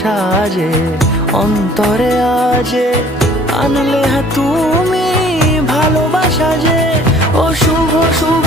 সাজে অন্তরে আজে আনলে তুমি ভালোবাসা যে। ও শুভ শুভ